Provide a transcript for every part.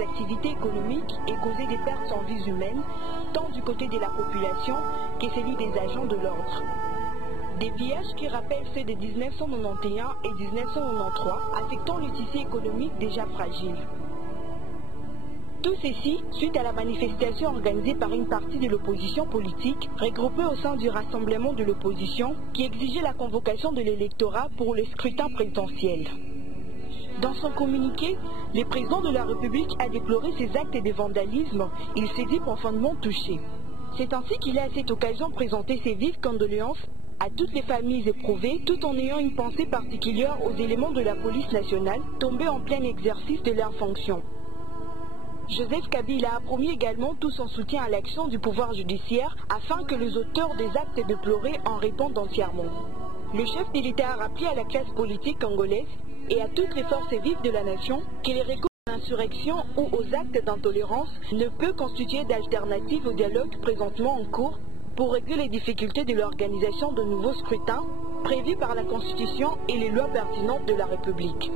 des activités économiques et causer des pertes en vies humaines, tant du côté de la population que celui des agents de l'ordre. Des pillages qui rappellent ceux de 1991 et 1993, affectant le tissu économique déjà fragile. Tout ceci suite à la manifestation organisée par une partie de l'opposition politique regroupée au sein du rassemblement de l'opposition qui exigeait la convocation de l'électorat pour le scrutin présidentiel. Dans son communiqué, le président de la République a déploré ces actes de vandalisme. Il s'est dit profondément touché. C'est ainsi qu'il a à cette occasion présenté ses vives condoléances à toutes les familles éprouvées, tout en ayant une pensée particulière aux éléments de la police nationale tombés en plein exercice de leurs fonctions. Joseph Kabila a promis également tout son soutien à l'action du pouvoir judiciaire afin que les auteurs des actes déplorés en répondent entièrement. Le chef de l'État a rappelé à la classe politique congolaise et à toutes les forces vives de la nation que les recours à l'insurrection ou aux actes d'intolérance ne peut constituer d'alternative au dialogue présentement en cours pour régler les difficultés de l'organisation de nouveaux scrutins prévus par la Constitution et les lois pertinentes de la République.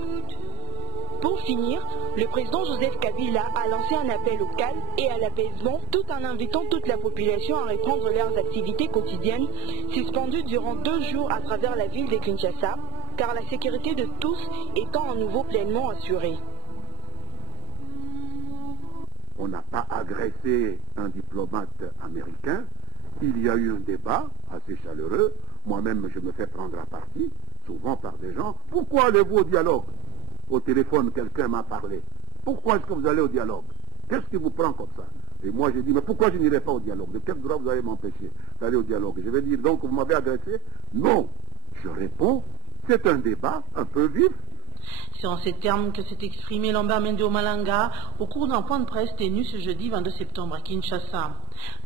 Pour finir, le président Joseph Kabila a lancé un appel au calme et à l'apaisement tout en invitant toute la population à reprendre leurs activités quotidiennes suspendues durant 2 jours à travers la ville de Kinshasa, car la sécurité de tous étant à nouveau pleinement assurée. On n'a pas agressé un diplomate américain. Il y a eu un débat assez chaleureux. Moi-même, je me fais prendre à partie, souvent par des gens. Pourquoi allez-vous au dialogue? Au téléphone, quelqu'un m'a parlé. Pourquoi est-ce que vous allez au dialogue? Qu'est-ce qui vous prend comme ça? Et moi, j'ai dit, mais pourquoi je n'irai pas au dialogue? De quel droit vous allez m'empêcher d'aller au dialogue? Je vais dire, donc, vous m'avez agressé? Non. Je réponds, c'est un débat un peu vif. C'est en ces termes que s'est exprimé Lambert Mende Omalanga au cours d'un point de presse tenu ce jeudi 22 septembre à Kinshasa.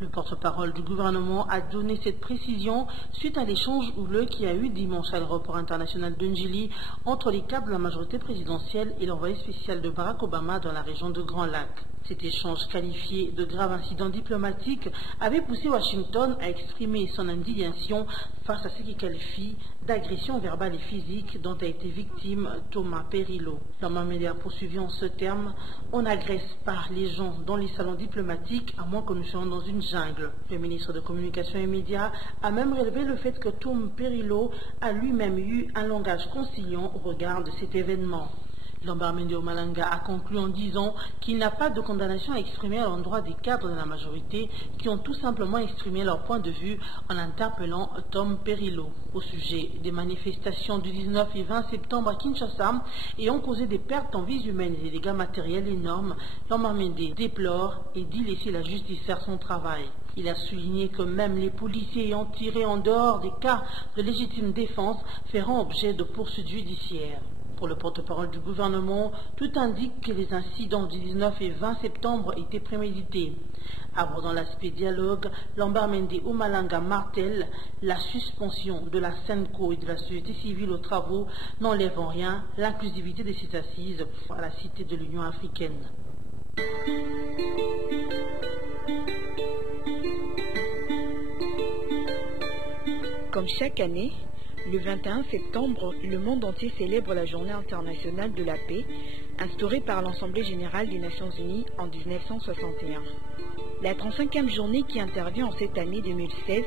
Le porte-parole du gouvernement a donné cette précision suite à l'échange houleux qu'il y a eu dimanche à l'aéroport international de Njili entre les cadres de la majorité présidentielle et l'envoyé spécial de Barack Obama dans la région de Grand Lac. Cet échange qualifié de grave incident diplomatique avait poussé Washington à exprimer son indignation face à ce qu'il qualifie d'agression verbale et physique dont a été victime Thomas Perillo. Lambert Mende a poursuivi en ce terme: on n'agresse pas les gens dans les salons diplomatiques à moins que nous soyons dans une jungle. Le ministre de Communication et Médias a même relevé le fait que Thomas Perillo a lui-même eu un langage conciliant au regard de cet événement. Lambert Mende Omalanga a conclu en disant qu'il n'a pas de condamnation à exprimer à l'endroit des cadres de la majorité qui ont tout simplement exprimé leur point de vue en interpellant Tom Perillo. Au sujet des manifestations du 19 et 20 septembre à Kinshasa ayant causé des pertes en vies humaines et des dégâts matériels énormes, Lambert Mende déplore et dit laisser la justice faire son travail. Il a souligné que même les policiers ayant tiré en dehors des cas de légitime défense feront objet de poursuites judiciaires. Pour le porte-parole du gouvernement, tout indique que les incidents du 19 et 20 septembre étaient prémédités. Abordant l'aspect dialogue, Lambert Mende Omalanga martèle la suspension de la SENCO et de la société civile aux travaux n'enlève en rien l'inclusivité de ces assises à la cité de l'Union africaine. Comme chaque année, le 21 septembre, le monde entier célèbre la Journée internationale de la paix, instaurée par l'Assemblée générale des Nations unies en 1961. La 35e journée qui intervient en cette année 2016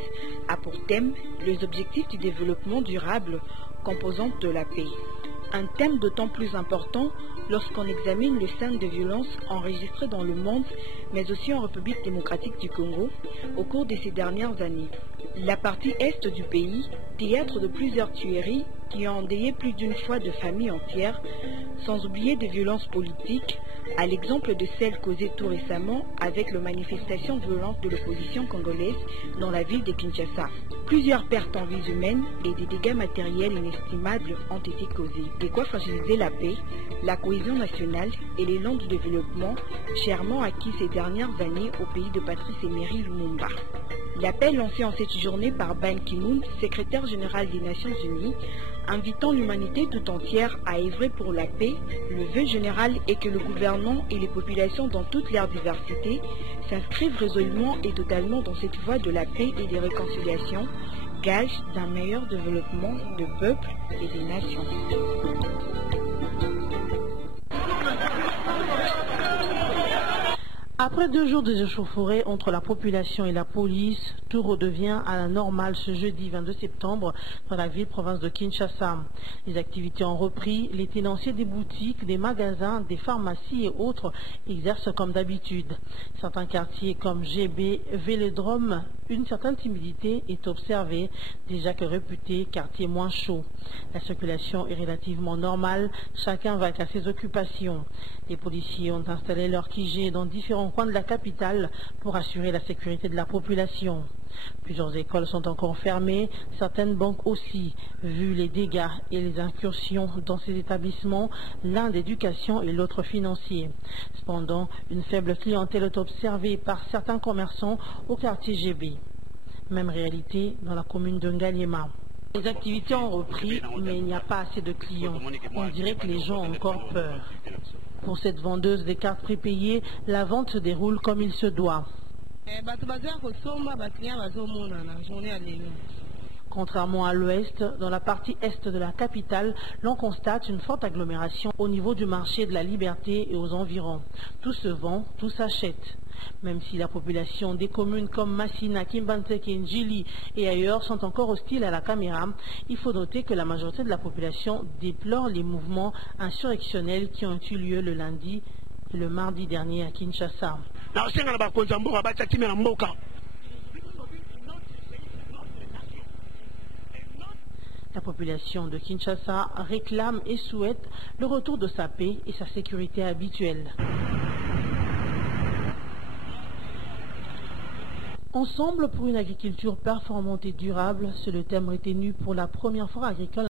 a pour thème les objectifs du développement durable, composantes de la paix. Un thème d'autant plus important lorsqu'on examine les scènes de violence enregistrées dans le monde, mais aussi en République démocratique du Congo, au cours de ces dernières années. La partie est du pays, théâtre de plusieurs tueries qui ont endeuillé plus d'une fois de familles entières, sans oublier des violences politiques, à l'exemple de celles causées tout récemment avec les manifestations violentes de l'opposition congolaise dans la ville de Kinshasa. Plusieurs pertes en vies humaines et des dégâts matériels inestimables ont été causés. De quoi fragiliser la paix, la cohésion nationale et l'élan du développement chèrement acquis ces dernières années au pays de Patrice Emery Lumumba. L'appel lancé en cette journée par Ban Ki-moon, secrétaire général des Nations Unies, invitant l'humanité tout entière à œuvrer pour la paix, le vœu général est que le gouvernement et les populations dans toute leur diversité s'inscrivent résolument et totalement dans cette voie de la paix et des réconciliations, gage d'un meilleur développement de peuples et des nations. Après 2 jours de échauffourées entre la population et la police, tout redevient à la normale ce jeudi 22 septembre dans la ville-province de Kinshasa. Les activités ont repris, les tenanciers des boutiques, des magasins, des pharmacies et autres exercent comme d'habitude. Certains quartiers comme GB, Vélodrome, une certaine timidité est observée, déjà que réputé quartier moins chaud. La circulation est relativement normale, chacun va à ses occupations. Les policiers ont installé leur QG dans différents coins de la capitale pour assurer la sécurité de la population. Plusieurs écoles sont encore fermées, certaines banques aussi. Vu les dégâts et les incursions dans ces établissements, l'un d'éducation et l'autre financier. Cependant, une faible clientèle est observée par certains commerçants au quartier GB. Même réalité dans la commune de Ngaliema. Les activités ont repris, mais il n'y a pas assez de clients. On dirait que les gens ont encore peur. Pour cette vendeuse des cartes prépayées, la vente se déroule comme il se doit. Contrairement à l'ouest, dans la partie est de la capitale, l'on constate une forte agglomération au niveau du marché de la Liberté et aux environs. Tout se vend, tout s'achète. Même si la population des communes comme Massina, Kimbanteke, Njili et ailleurs sont encore hostiles à la caméra, il faut noter que la majorité de la population déplore les mouvements insurrectionnels qui ont eu lieu le lundi et le mardi dernier à Kinshasa. La population de Kinshasa réclame et souhaite le retour de sa paix et sa sécurité habituelle. Ensemble pour une agriculture performante et durable, c'est le thème retenu pour la première foire agricole